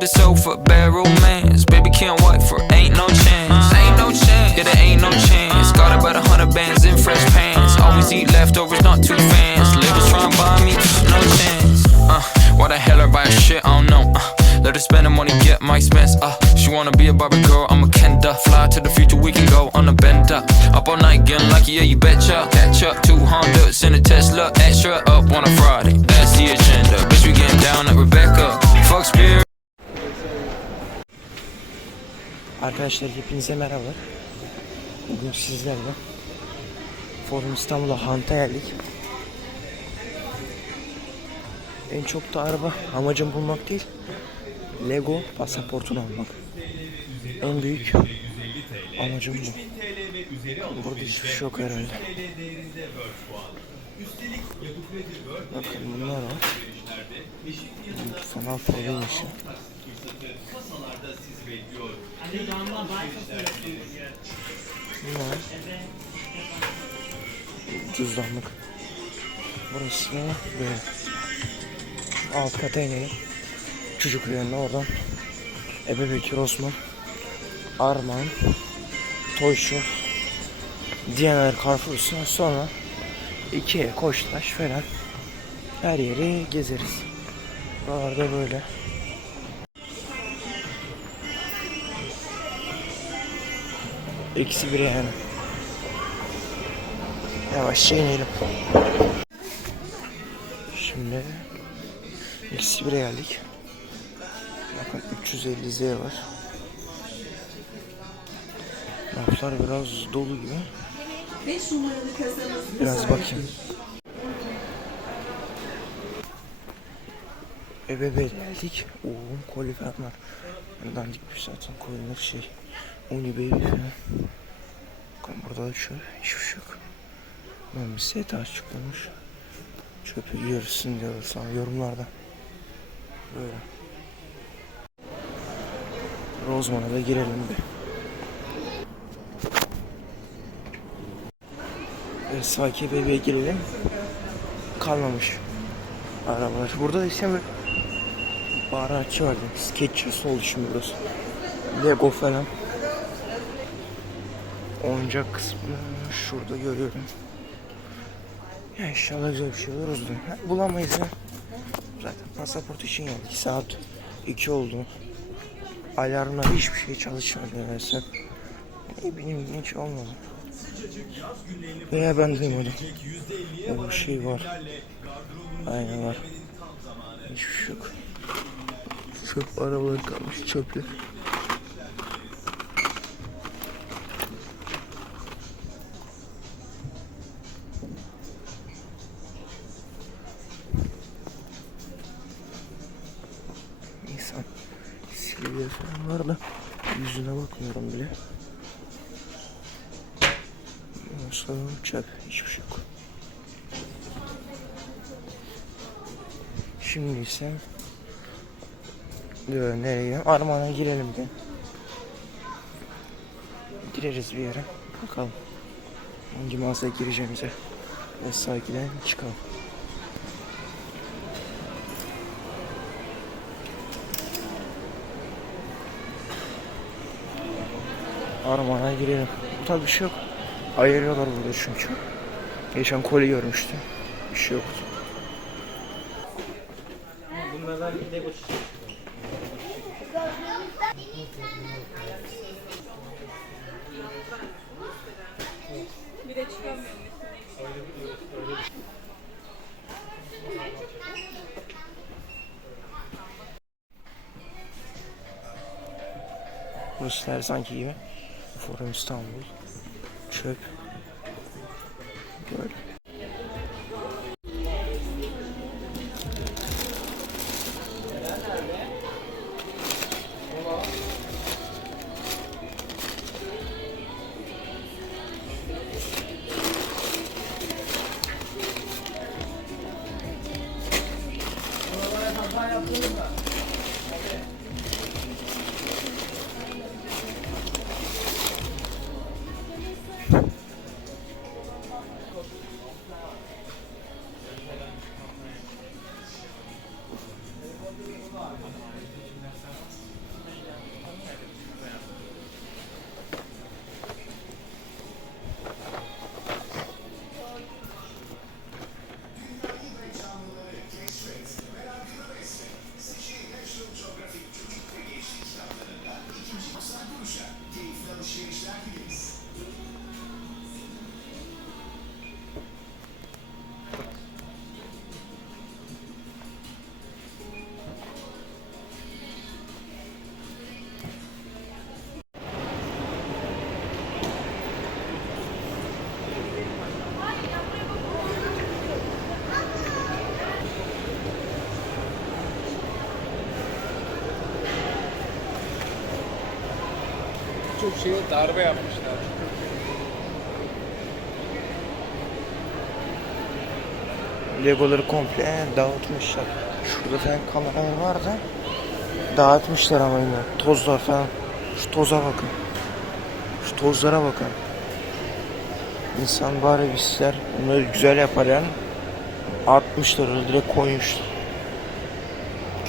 the sofa, bad romance. Baby can't wait for, ain't no chance. Ain't no chance. Yeah, there ain't no chance. Got about a hundred bands in fresh pants. Always eat leftovers, not too fans. Labels trying to buy me, no chance. Uh, why the hell I buy shit? I don't know. Uh, let her spend the money, get my expense. Uh, she wanna be a Barbie girl, I'm a Kenda. Fly to the future, we can go on a bender. Up all night, getting lucky, yeah, you betcha. Catch up, two Hondas a Tesla. Extra up on a Friday, that's the agenda. Arkadaşlar hepinize merhaba. Bugün sizlerle Forum İstanbul'a Hant'a geldik. En çok da araba amacım bulmak değil. Lego pasaportunu almak. En büyük amacım bu. Burada hiçbir şey yok herhalde. Bakın bunlar var. Sanal problem işi. Ne var? Cüzdanlık. Burası da böyle. Alt kata inelim. Çocuk rüyanına oradan. Ebe Bekir Osman. Arman. Toyşu. Diyaner Carrefour'sa sonra Ikea, Koçtaş falan her yeri gezeriz. Buralarda böyle. Eksi bir yani. Yavaşça inelim. Şimdi eksi bire geldik. Bakın 350 Z var. Raflar biraz dolu gibi. 5 numaralı kasamız bu Biraz bakayım. Eve bir geldik. Oo, koli falan var. Dandikmiş zaten koliler şey. Uni. Bakın burada da çöp. Hiçbir şey yok. Ben bir set açıklamış. Çöpü yiyorsun diyorlar sana yorumlarda. Böyle. Rozman'a da girelim bir. Evet, Saki bebeğe girelim. Kalmamış. Arabalar. Burada ise böyle baharatçı vardı. Skechers oldu şimdi burası. Lego falan. Oyuncak kısmı şurada görüyorum. Ya inşallah güzel bir şey da. Ha, Bulamayız ya. Zaten pasaport için geldik. Saat 2 oldu. Alarmlar hiçbir şey çalışmadı neredeyse. Ne bileyim hiç olmadı. Veya ben duymadım. O şey var. Aynen var. Hiçbir şey yok. Çöp arabaları kalmış çöpler. Falan var da yüzüne bakmıyorum bile. Sonra çöp hiçbir şey yok. Şimdi ise diyor nereye? Armağan'a girelim de. Gireriz bir yere. Bakalım. Hangi mağazaya gireceğimize. Ve sahiden çıkalım. Armağan'a girelim. Tabii bir şey yok. Ayırıyorlar burada çünkü. Geçen koli görmüştüm. Bir şey yoktu. Burası sanki gibi. Forum İstanbul. Çöp. Böyle. Hayatım da. Çoğu şeye darbe yapmışlar. Legoları komple dağıtmışlar. Şurada falan kameralar var da dağıtmışlar ama yine tozlar falan. Şu toza bakın. Şu tozlara bakın. İnsan bari bizler bunları güzel yapar yani. Atmışlar öyle direkt koymuşlar.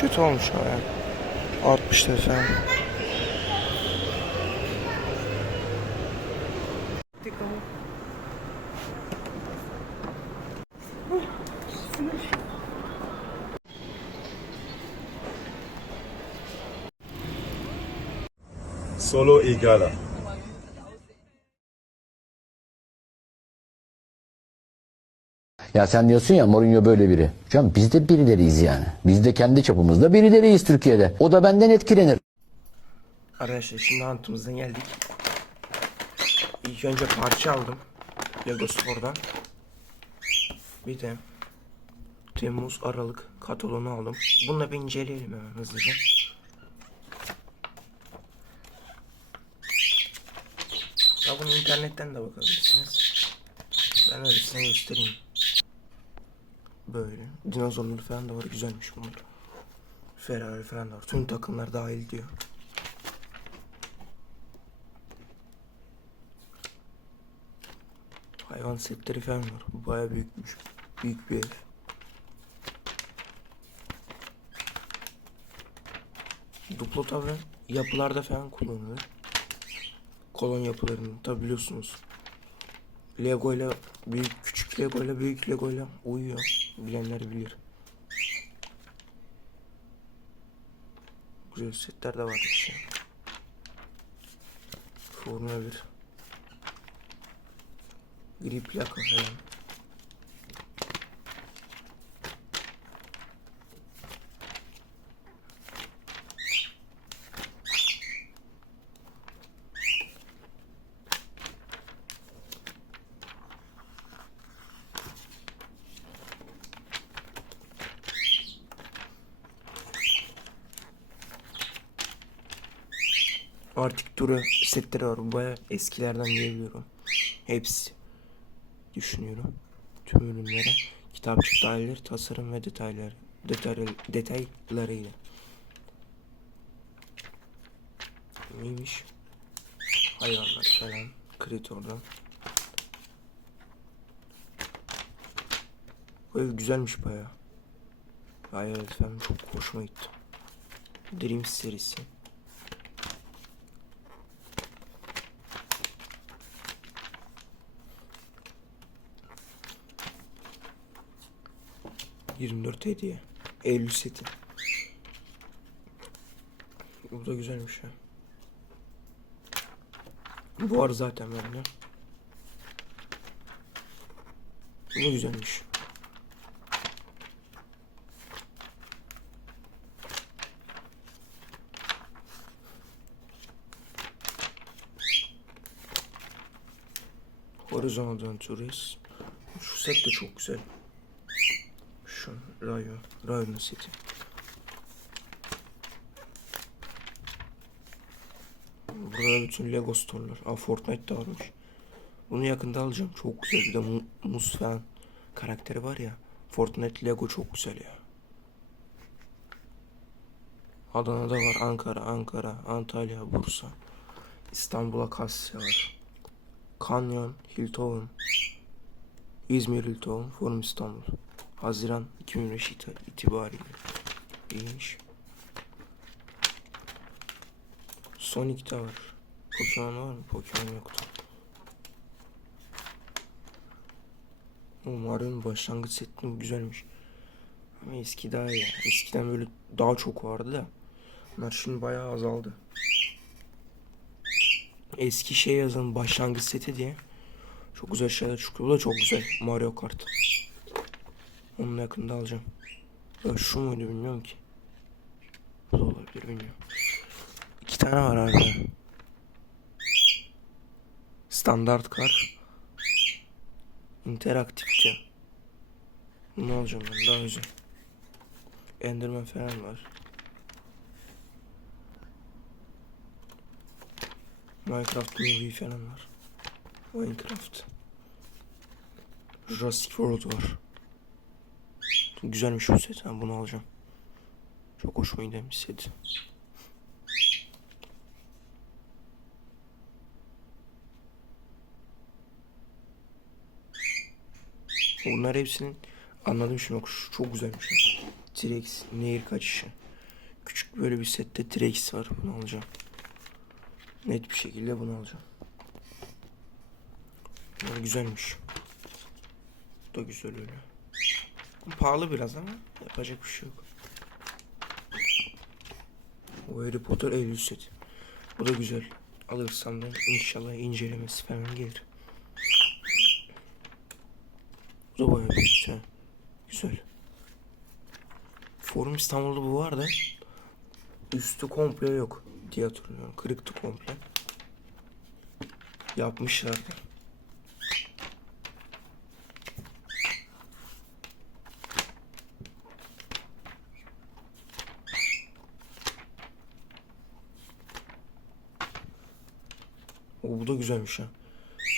Kötü olmuş o yani. Atmışlar falan. Solo Igala. Ya sen diyorsun ya Mourinho böyle biri. Canım biz de birileriyiz yani. Biz de kendi çapımızda birileriyiz Türkiye'de. O da benden etkilenir. Arkadaşlar şimdi antımızdan geldik. İlk önce parça aldım. Lego Store'dan. Bir de Temmuz Aralık kataloğunu aldım. Bununla bir inceleyelim hemen hızlıca. Ya bunu internetten de bakabilirsiniz. Ben öyle size göstereyim. Böyle. Dinozorları falan da var. Güzelmiş bunlar. Ferrari falan da var. Tüm takımlar dahil diyor. Hayvan setleri falan var. Bu baya büyükmüş. Büyük bir ev. Duplo tabi yapılarda falan kullanılır. Kolon yapılarını tabi biliyorsunuz. Lego ile büyük küçük Lego ile büyük Lego ile uyuyor. Bilenler bilir. Güzel setler de varmış ya. Formula 1. Gri plaka falan. Artık duru setleri var. Bu baya eskilerden diyebiliyorum. Hepsi düşünüyorum. Tüm ürünlere kitapçık dahildir, tasarım ve detaylar detay, detaylarıyla. Neymiş? Hayvanlar falan. Kritor'dan. Bu ev güzelmiş baya. Hayal falan çok hoşuma gitti. Dreams serisi. ...24 hediye. Eylül seti. Bu da güzelmiş ha. Bu var zaten bende. Bu da güzelmiş. Horizon Adventures. Şu set de çok güzel. Şu Rayo. Rayo'nun seti. Burada bütün Lego store'lar. Aa Fortnite de varmış. Bunu yakında alacağım. Çok güzel. Bir de mu falan karakteri var ya. Fortnite Lego çok güzel ya. Adana'da var. Ankara, Ankara, Antalya, Bursa. İstanbul'a Kasya var. Kanyon, Hilton, İzmir Hilton, Forum İstanbul. Haziran 2005 iti- itibariyle. İyiymiş. Sonic de var. Pokemon var mı? Pokemon yoktu. Mario'nun başlangıç seti güzelmiş. Ama eski daha iyi. Eskiden böyle daha çok vardı da. Bunlar şimdi bayağı azaldı. Eski şey yazın başlangıç seti diye. Çok güzel şeyler çıkıyor. Bu da çok güzel. Mario Kart. Onu yakında alacağım. Ya şu muydu bilmiyorum ki. Bu da olabilir bilmiyorum. İki tane var abi. Standart kar. İnteraktifçe. Bunu alacağım ben daha güzel. Enderman falan var. Minecraft movie falan var. Minecraft. Jurassic World var. Güzelmiş bu set. Ben bunu alacağım. Çok hoşuma giden bir set. Bunlar hepsinin anladım şimdi bak çok güzelmiş. T-Rex nehir kaçışı. Küçük böyle bir sette T-Rex var. Bunu alacağım. Net bir şekilde bunu alacağım. Bunlar güzelmiş. Bu da güzel öyle. Pahalı biraz ama yapacak bir şey yok. O Harry Potter Eylül seti. Bu da güzel. Alırsam da inşallah incelemesi falan gelir. Bu da bayağı ha. Güzel. Forum İstanbul'da bu var da üstü komple yok diye hatırlıyorum. Kırıktı komple. Yapmışlardı. O bu da güzelmiş ha.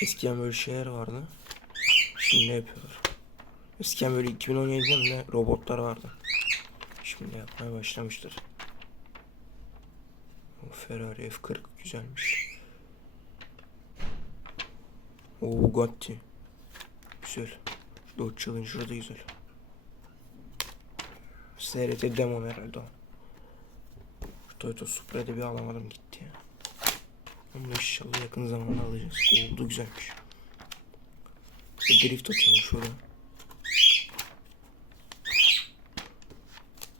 Eskiden böyle şeyler vardı. Şimdi ne yapıyorlar? Eskiden böyle 2017'de mi ne robotlar vardı. Şimdi yapmaya başlamışlar. O Ferrari F40 güzelmiş. O Bugatti. Güzel. Dodge Challenger da güzel. SRT demo herhalde o. Toyota Supra'da bir alamadım gitti Ama inşallah yakın zamanda alacağız. Oldu güzelmiş. Bir drift atıyorum şurada.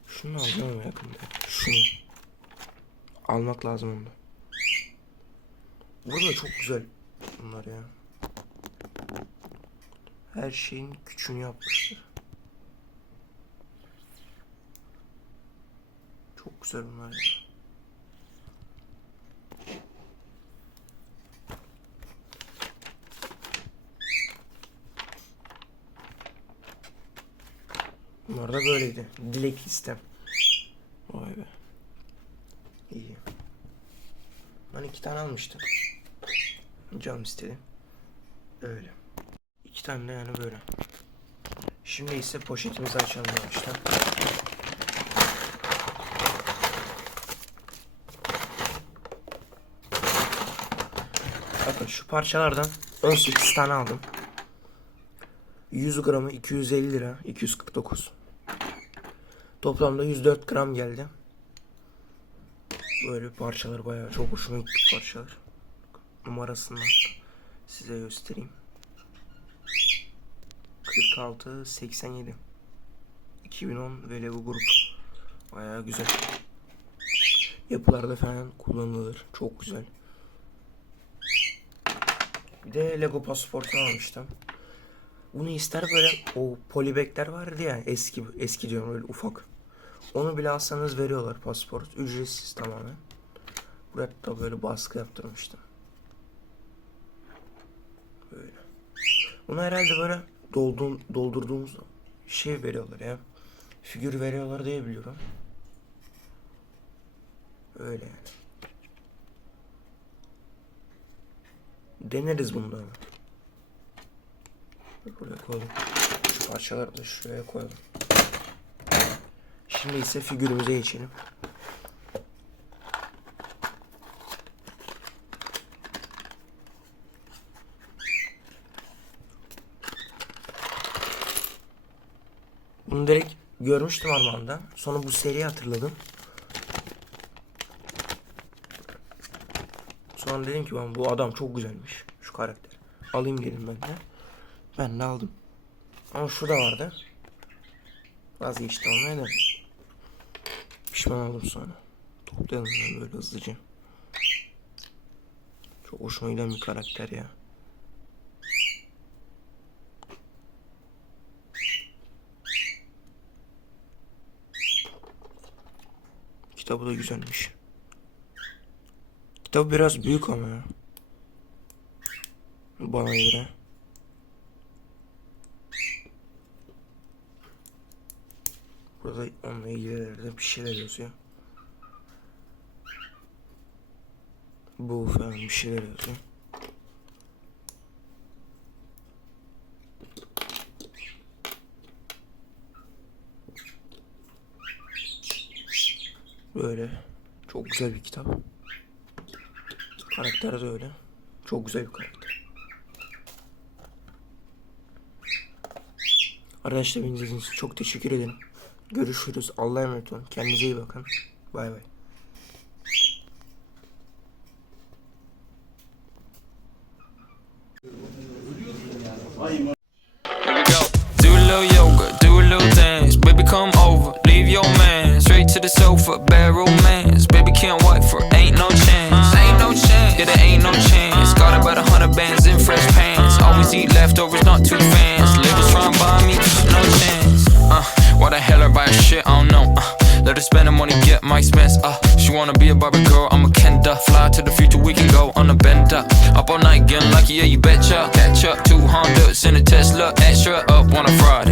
Şunu alacağım ama yakında. Şunu. Almak lazım onu da. Burada çok güzel bunlar ya. Her şeyin küçüğünü yapmışlar. Çok güzel bunlar ya. Bunlar da böyleydi. Dilek listem. Vay be. İyi. Ben iki tane almıştım. Canım istedi. Öyle. İki tane de yani böyle. Şimdi ise poşetimizi açalım yavaştan. Bakın şu parçalardan 18 tane aldım. 100 gramı 250 lira 249. Toplamda 104 gram geldi. Böyle parçalar bayağı çok hoşuma gitti parçalar. Numarasını size göstereyim. 46 87 2010 ve bu grup. Bayağı güzel. Yapılarda falan kullanılır. Çok güzel. Bir de Lego pasaportunu almıştım. Bunu ister böyle o polybagler vardı ya eski eski diyorum öyle ufak. Onu bile alsanız veriyorlar pasaport. Ücretsiz tamamen. Buraya da böyle baskı yaptırmıştım. Böyle. Bunu herhalde böyle dolduğum, doldurduğumuz şey veriyorlar ya. Figür veriyorlar diye biliyorum. Öyle yani. Deneriz bunda ama. Buraya. Şu parçaları da şuraya koyalım. Şimdi ise figürümüze geçelim. Bunu direkt görmüştüm Armağan'da. Sonra bu seriyi hatırladım. Sonra dedim ki ben bu adam çok güzelmiş. Şu karakter. Alayım dedim ben de. Ben de aldım. Ama şu da vardı. Vazgeçtim almaya da. Pişman oldum sonra. Toplayalım ben böyle hızlıca. Çok hoşuma giden bir karakter ya. Kitabı da güzelmiş. Kitap biraz büyük ama ya. Bana göre. Burada onunla ilgili de bir şeyler yazıyor. bu falan bir şeyler yazıyor. Böyle çok güzel bir kitap. Karakter de öyle. Çok güzel bir karakter. Arkadaşlar beni izlediğiniz için çok teşekkür ederim. Görüşürüz. Allah'a emanet olun. Kendinize iyi bakın. Bay bay. Here we go. Do a little yoga, do a little dance. Baby, come over, leave your man. Straight to the sofa, bad romance. Baby, can't wait for ain't no chance. Ain't no chance. Yeah, there ain't no chance. Got about a hundred bands in fresh pants. Always eat leftovers, not too fans. Spend the money, get my expense. Uh, she wanna be a Barbie girl, I'm a Kenda. Fly to the future, we can go on a bender. Up all night, getting lucky, yeah, you betcha. Catch up, two Hondas in a Tesla. Extra up, wanna fry.